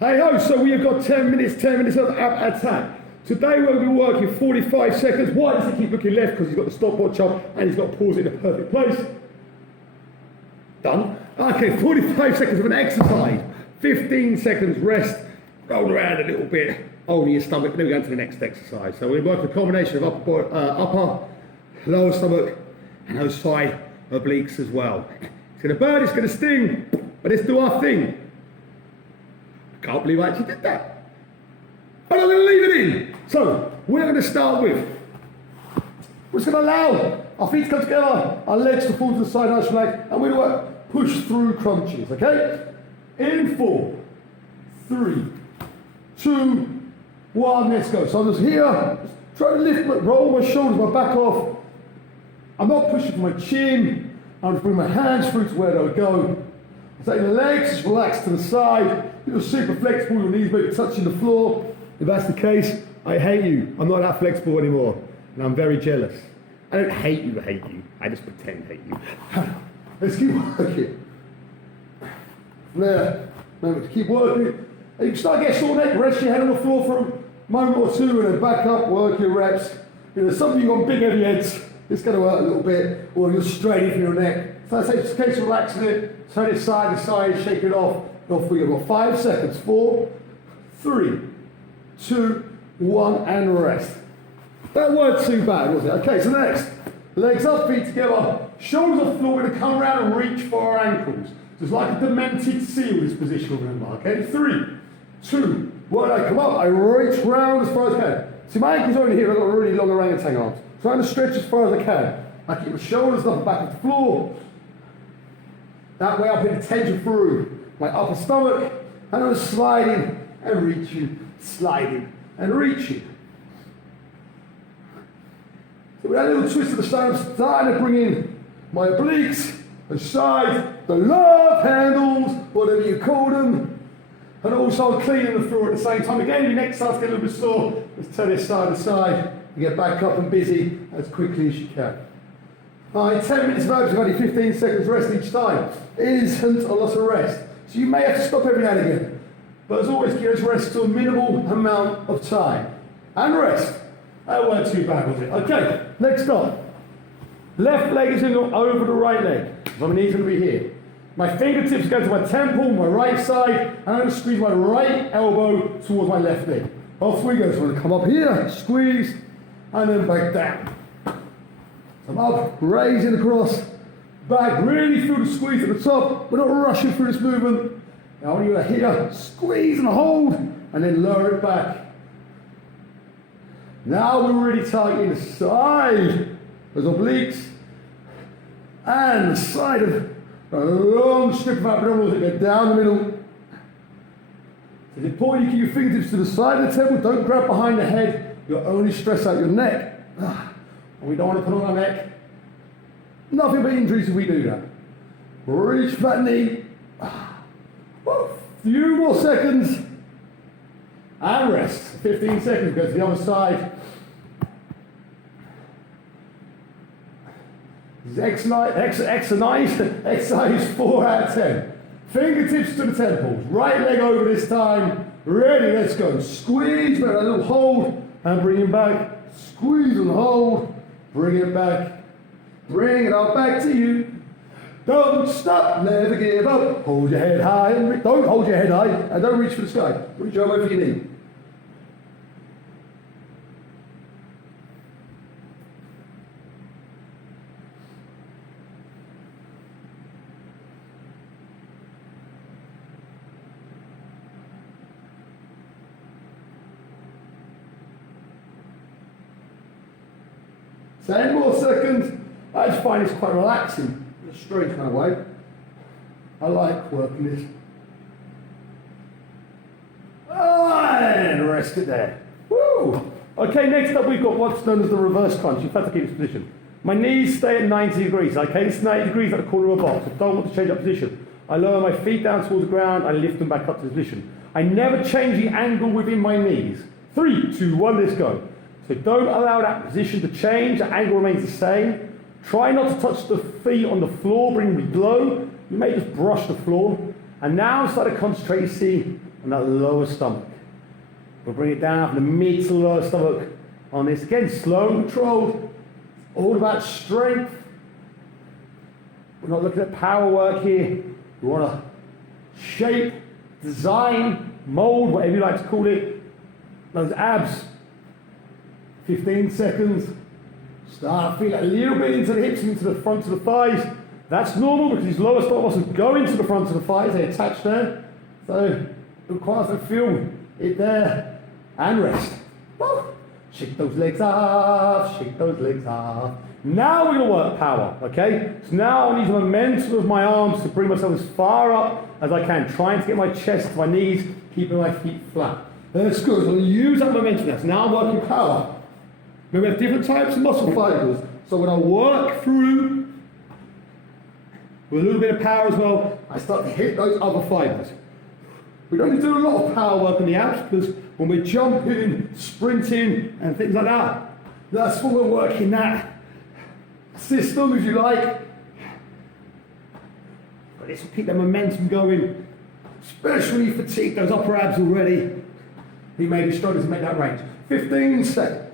Hey ho, so we have got 10 minutes of ab attack. Today we're going to be working 45 seconds. Why does he keep looking left? Because he's got the stopwatch up and he's got to pause it in a perfect place. Done. Okay, 45 seconds of an exercise. 15 seconds rest. Roll around a little bit. Only your stomach. Then we go into the next exercise. So we work a combination of upper, lower stomach, and those side obliques as well. It's going to burn, it's going to sting, but let's do our thing. I can't believe I actually did that. But I'm going to leave it in. So, we're going to start with, we're just going to allow our feet to come together, our legs to fall to the side, nice and relaxed, and we're going to work push through crunches, okay? In 4, 3, 2, 1, let's go. So I'm just here, just trying to lift, roll my shoulders, my back off. I'm not pushing for my chin. I'm just bringing my hands through to where they'll go. I'm taking the legs, just relax to the side. You're super flexible, your knees may be touching the floor. If that's the case, I hate you. I'm not that flexible anymore. And I'm very jealous. I don't hate you. I just pretend hate you. Let's keep working. There. Remember to keep working. And you can start to get sore neck, rest your head on the floor for a moment or two, and then back up, work your reps. You know, some of you got big heavy heads, it's going to hurt a little bit, or you're straining from your neck. So I say just in case relaxing it, turn it side to side, shake it off. Off we go. Got 5 seconds. 4, 3, 2, 1, and rest. That weren't too bad, was it? Okay, so next. Legs up, feet together, shoulders off the floor. We're going to come around and reach for our ankles. Just like a demented seal, this position, remember. Okay, 3, 2, 1. I come up, I reach round as far as I can. See, my ankles over here, I've got really long orangutan arms. Trying to stretch as far as I can. I keep my shoulders up the back of the floor. That way I'm putting tension through my upper stomach, and I'm sliding and reaching, sliding and reaching. So with that little twist of the side, I'm starting to bring in my obliques, the sides, the love handles, whatever you call them, and also I'm cleaning the floor at the same time. Again, your neck starts to get a little bit sore. Let's turn it side to side and get back up and busy as quickly as you can. All right, 10 minutes of abs, only 15 seconds rest each time. Isn't a lot of rest. So you may have to stop every now and again. But as always, give us rest to a minimal amount of time. And rest. That weren't too bad, was it? Okay, next up. Left leg is going to go over the right leg. So my knees are going to be here. My fingertips go to my temple, my right side, and I'm going to squeeze my right elbow towards my left leg. Off we go. So I'm going to come up here, squeeze, and then back down. So I'm up, raising across, back, really feel the squeeze at the top. We're not rushing through this movement. Now when you're here, squeeze and hold, and then lower it back. Now we're really targeting the side, those obliques, and the side of a long strip of abdominals that go down the middle. It's important you keep your fingertips to the side of the table. Don't grab behind the head. You'll only stress out your neck. And we don't want to put on our neck. Nothing but injuries if we do that. Reach for that knee. A few more seconds. And rest. 15 seconds. Go to the other side. This is exercise 4 out of 10. Fingertips to the temples. Right leg over this time. Ready, let's go. Squeeze, but a little hold. And bring it back. Squeeze and hold. Bring it back. Bring it all back to you. Don't stop, never give up. Hold your head high and don't hold your head high and don't reach for the sky. Reach over for your knee. Ten more seconds. I just find this quite relaxing in a strange kind of way. I like working this. And rest it there. Woo! Okay, next up we've got what's known as the reverse crunch. You've had to keep this position. My knees stay at 90 degrees. Okay, it's 90 degrees at the corner of a box. I don't want to change that position. I lower my feet down towards the ground. I lift them back up to the position. I never change the angle within my knees. 3, 2, 1, let's go. So don't allow that position to change, the angle remains the same. Try not to touch the feet on the floor, bring them low. You may just brush the floor. And now start to concentrate, you see, on that lower stomach. We'll bring it down from the mid to lower stomach on this. Again, slow and controlled. It's all about strength. We're not looking at power work here. We want to shape, design, mold, whatever you like to call it, those abs. 15 seconds. Start feeling a little bit into the hips, into the front of the thighs. That's normal because these lower stomach muscles go into the front of the thighs, they attach there. So it requires to feel it there and rest. Woo. Shake those legs off, shake those legs off. Now we're going to work power, okay? So now I need the momentum of my arms to bring myself as far up as I can, trying to get my chest to my knees, keeping my feet flat. That's good. So I'm going to use that momentum now. So now I'm working power. We have different types of muscle fibers. So when I work through with a little bit of power as well, I start to hit those other fibers. We don't need to do a lot of power work on the abs because when we're jumping, sprinting, and things like that, that's when we're working that system, if you like. But this will keep the momentum going, especially when you fatigue those upper abs already. You may be struggling to make that range. 15 seconds.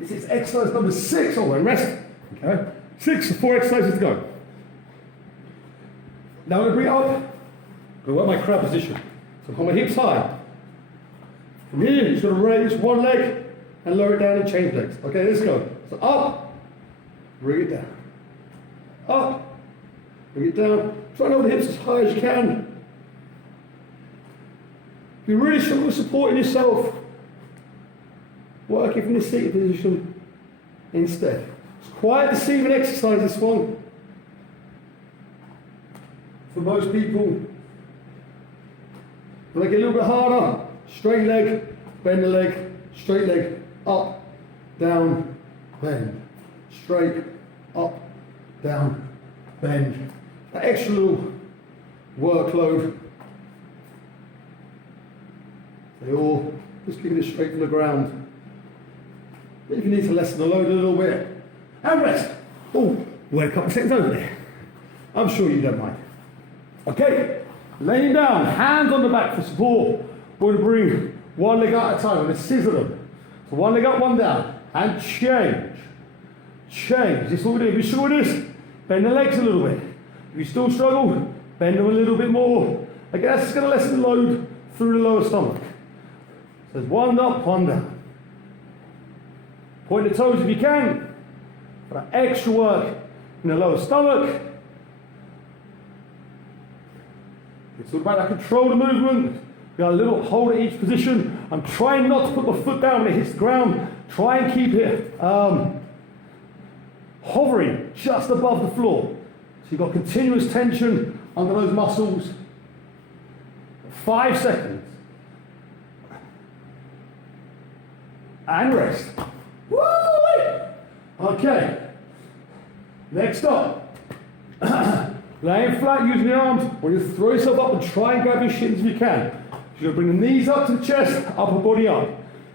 This is exercise number 6. Oh, and rest. Okay. 6 or 4 exercises to go. Now I'm going to bring it up. I'm going to work my crab position. So hold my hips high. From here, you're just going to raise one leg and lower it down and change legs. Okay, let's go. So up, bring it down. Up, bring it down. Try to hold the hips as high as you can. If you're really struggle with supporting yourself, working from the seated position instead. It's quite a deceiving exercise, this one. For most people, when I get a little bit harder, straight leg, bend the leg, straight leg, up, down, bend. Straight, up, down, bend. That extra little workload. They all just keeping it straight from the ground. If you need to lessen the load a little bit, and rest. Oh, wait a couple of seconds over there. I'm sure you don't mind. Okay, laying down, hands on the back for support. We're going to bring one leg out at a time. We're going to scissor them. So one leg up, one down, and change. Change. This is what we do. If you struggle with this, bend the legs a little bit. If you still struggle, bend them a little bit more. Again, that's just going to lessen the load through the lower stomach. So there's one up, one down. Point the toes if you can. For that extra work in the lower stomach. It's all about that control the movement. You got a little hold at each position. I'm trying not to put my foot down when it hits the ground. Try and keep it hovering just above the floor. So you've got continuous tension under those muscles. 5 seconds. And rest. Woo! Okay. Next up. Laying flat using the arms. When you throw yourself up and try and grab your shins if you can. So you're going to bring the knees up to the chest, upper body up.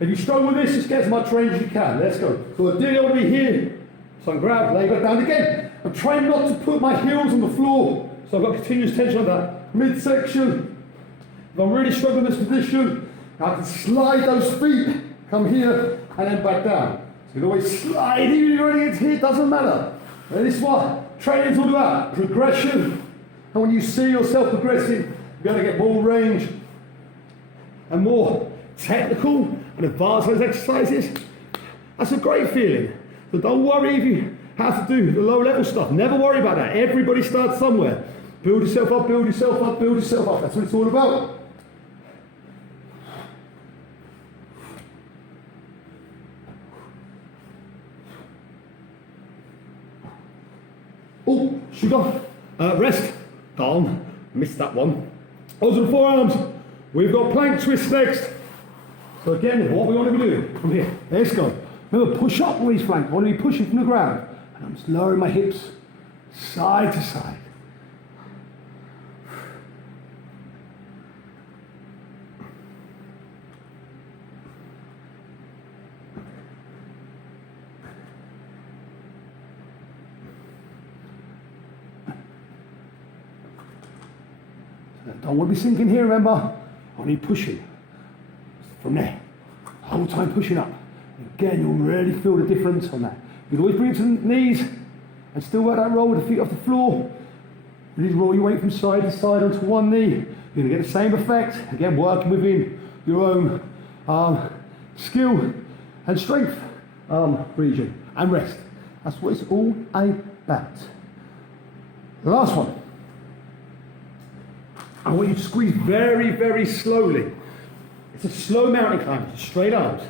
If you struggle with this, just get as much range as you can. Let's go. So ideally I want to be here. So I'm grab, lay back down again. I'm trying not to put my heels on the floor. So I've got continuous tension on that midsection. If I'm really struggling with this position, I can slide those feet, come here, and then back down. So you can always slide, even if you're running into here, it doesn't matter. And this is what training's all about, progression. And when you see yourself progressing, you're going to get more range and more technical and advanced those exercises. That's a great feeling. So don't worry if you have to do the low level stuff. Never worry about that. Everybody starts somewhere. Build yourself up, build yourself up, build yourself up. That's what it's all about. Oh, sugar. Rest. Down. Missed that one. Those are the forearms. We've got plank twist next. So again, what we want to be doing from here. Let's go. Remember, push up with these flanks. I want to be pushing from the ground. And I'm just lowering my hips side to side. Don't want to be sinking here, remember? Only pushing. From there. Whole time pushing up. Again, you'll really feel the difference on that. You can always bring it to the knees and still work that roll with the feet off the floor. You need to roll your weight from side to side onto one knee. You're going to get the same effect. Again, working within your own skill and strength region. And rest. That's what it's all about. The last one. I want you to squeeze very, very slowly. It's a slow mountain climb, straight arms.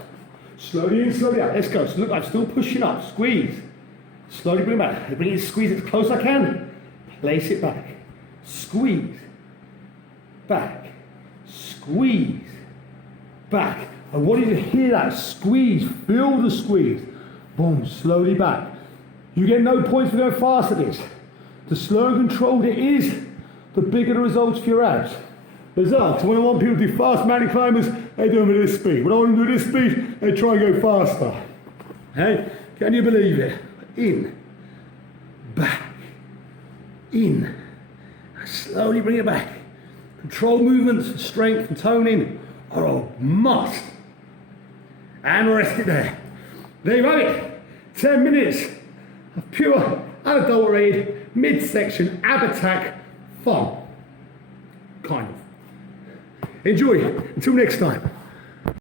Slowly in, slowly out. Let's go. So look, I'm still pushing up. Squeeze. Slowly bring it back. Bring it, squeeze it as close as I can. Place it back. Squeeze. Back. Squeeze. Back. I want you to hear that squeeze. Feel the squeeze. Boom. Slowly back. You get no points for going fast at this. The slower and controlled it is, the bigger the results for your abs. Results. When I want people to do fast mountain climbers, they do them at this speed. When I want them to do this speed, they try and go faster. Hey, can you believe it? In, back, in. Slowly bring it back. Control movements, strength and toning are a must. And rest it there. There you have it. 10 minutes of pure, unadulterated, midsection ab attack fun. Kind of. Enjoy. Until next time.